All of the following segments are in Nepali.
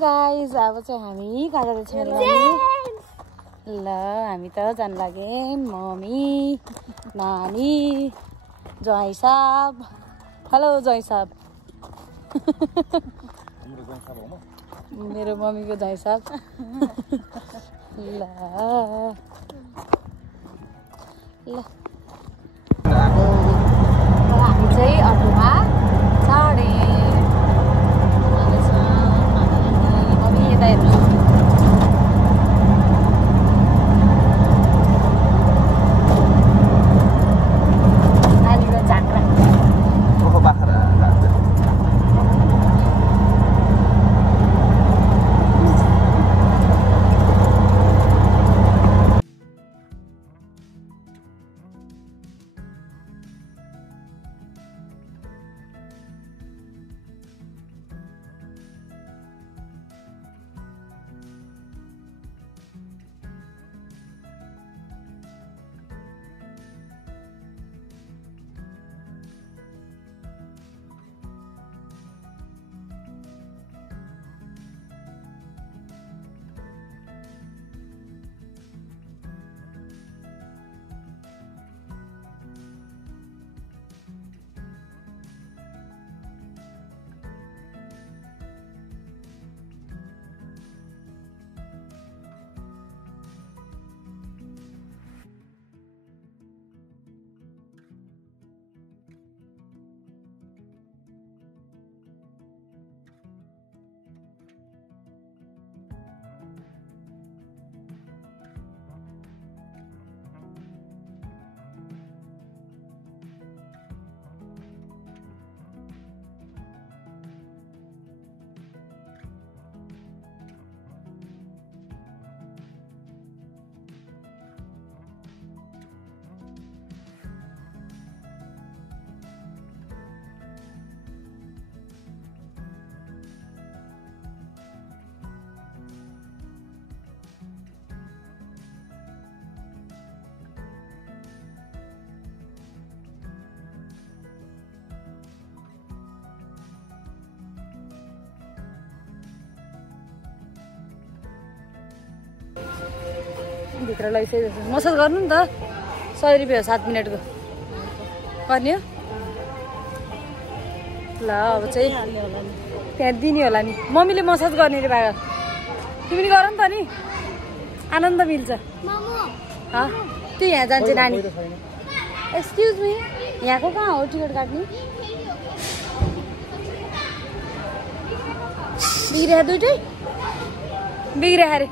गाइस अब चाहिँ हामी कहाँ जाँदैछौँ ल हामी त जान लाग्यौँ मम्मी नानी ज्वाइँ साहब हेलो ज्वाइँ साहब मेरो मम्मीको ज्वाइँ साहब ल ल हामी चाहिँ अटोमा चढ्यौँ मम्मी यता हेर्नु भित्र लैसकेको मसाज गर्नु नि त 100 रुपियाँ हो 7 मिनटको गर्ने हो ल अब चाहिँ त्यहाँ दिने होला नि मम्मीले मसाज गर्ने रे बाबा तिमी पनि गर नि त नि आनन्द मिल्छ त्यो यहाँ जान्छ नानी एक्सक्युज मी यहाँको कहाँ हो टिकट काट्ने बिग्रिया दुइटै बिग्रिया अरे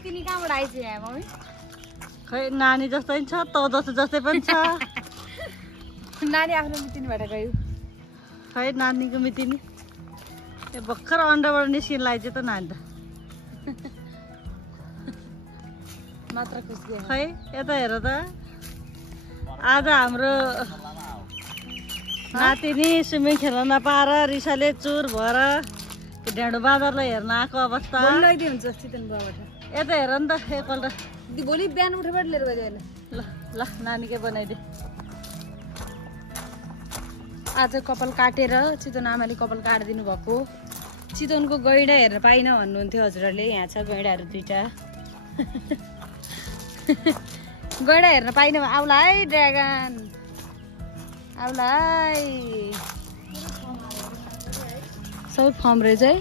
मितिनी कहाँबाट आइछ यहाँ मम्मी? खै नानी जस्तै छ, तँ जस्तै पनि छ। नानी आफ्नो मितिनीबाट गयो। खै नानीको मितिनी भर्खर अन्डरबाट निस्किन लाग्छ त नानी त। मात्र खुसी खै यता हेर त, आज हाम्रो नातिनी स्विमिङ खेल्न नपाएर रिसाले चुर भएर ढेँडो बाँदरलाई हेर्न आएको अवस्था। लैदिए हुन्छ चितन बुवाबाट। यता हेर नि त एकपल्ट। भोलि बिहान उठेबाट लिएर गयो अहिले। ल ल नानीकै बनाइदे। आज कपाल काटेर चितवन आमाले कपाल काटिदिनु भएको। चितवनको गैडा हेर्न पाइनँ भन्नुहुन्थ्यो हजुरहरूले। यहाँ छ गैडाहरू 2टा। गैडा हेर्न पाइनँ आउला है ड्रागन, आउला है। सबै फर्म रहेछ है।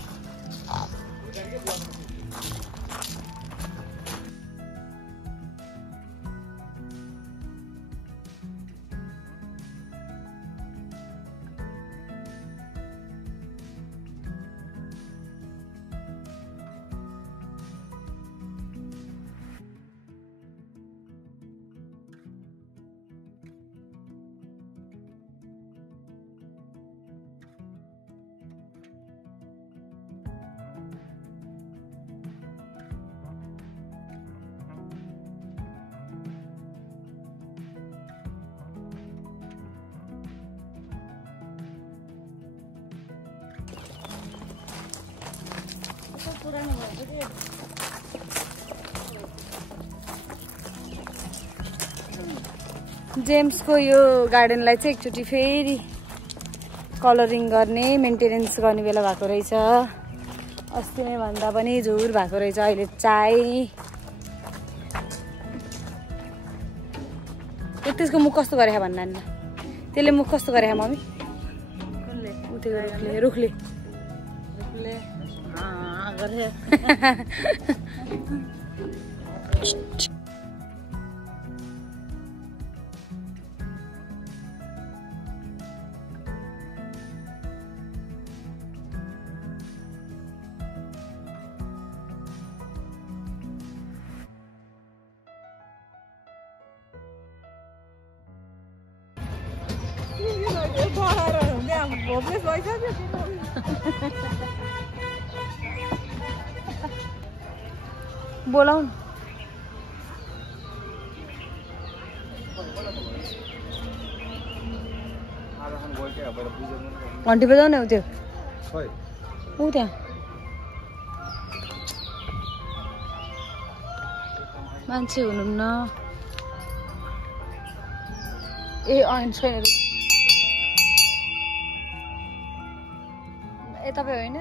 जेम्सको यो गार्डनलाई चाहिँ एकचोटि फेरि कलरिङ गर्ने, मेन्टेनेन्स गर्ने बेला भएको रहेछ। अस्ति नै भन्दा पनि झुर भएको रहेछ अहिले चाहिँ। त्यसको मुख कस्तो गरे भन्नु नि, त्यसले मुख कस्तो गरे मम्मी? रुखले रुखले बोलाउन घन्टी बजाउ न त्यो ऊ त्यहाँ मान्छे हुनुहुन्न। ए छैन ए तपाईँ होइन?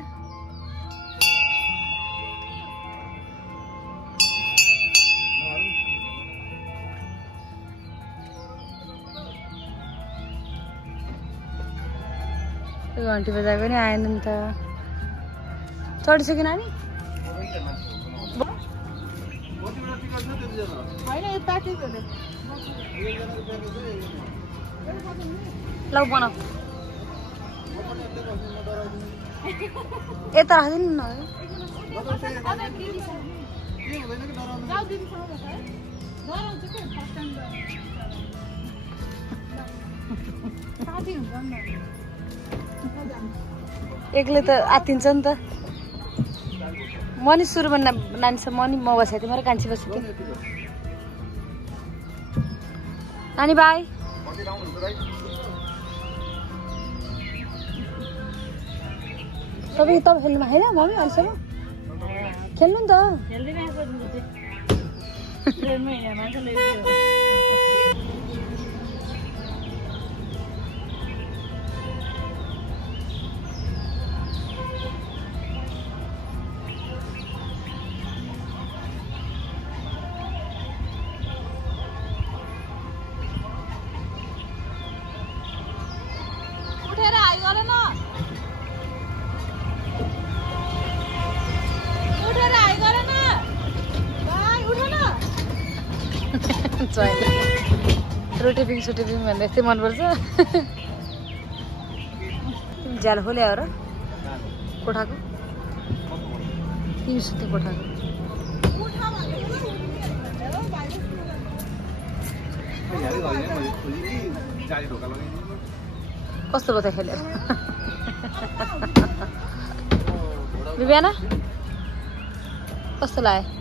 घन्टी बजाएको नि आएन नि त। चढिसक्यो नानी? ल बनाऊ यता राखिदिनु न। एक्लै त आत्तिन्छ नि त। म नि सुरुमा नानीसँग म बसेको थिएँ, मेरो कान्छी बसेको थिएँ। नानी बाई। तपाईँ खेल्नुमा होइन मम्मी? अहिलेसम्म खेल्नु नि त। रोटेपिङ सोटेपिङ भन्दा यस्तै मनपर्छ। ज्याला खोले हो र कोठाको? तिमी सुत्ने कोठाको कस्तो भयो त खेलेर बिबियाना कस्तो लाग्यो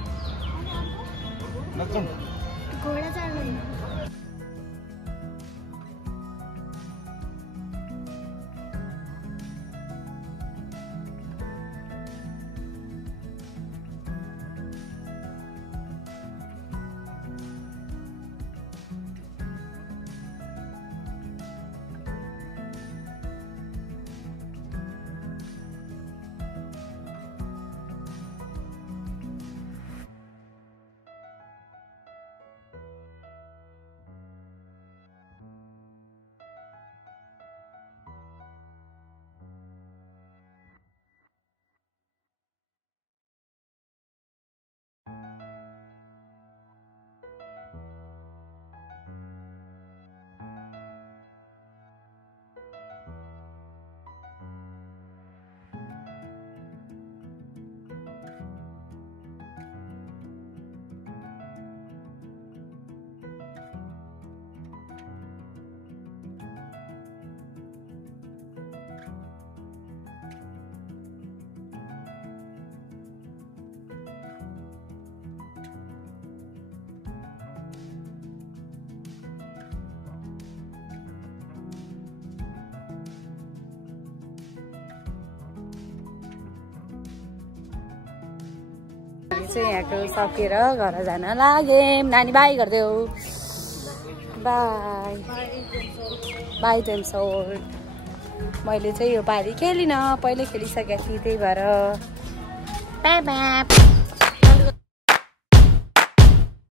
यहाँको सकेर घर जान लाग्यौँ नानी बाई गरिदेऊ बाई बाई जेम्सोर मैले चाहिँ यो पालि खेलिनँ पहिले खेलिसकेको थिएँ त्यही भएर